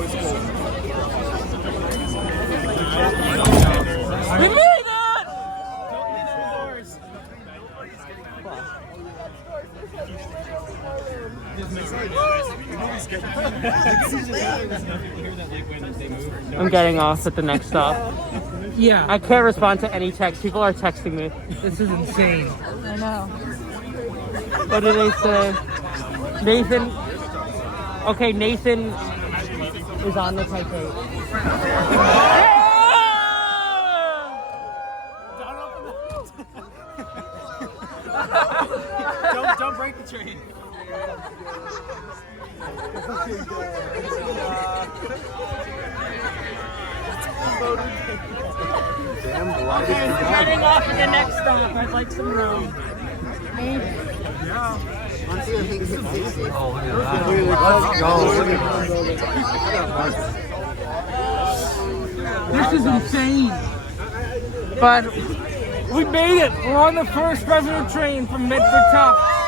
We made it! I'm getting off at the next stop. Yeah. I can't respond to any text. People are texting me. This is insane. I know. What did they say? Nathan. Okay, Nathan is on the tightrope. Don't break the train. Okay, we're heading off at the next stop. I'd like some room. This is insane. But we made it. We're on the first resident train from Medford, Tufts.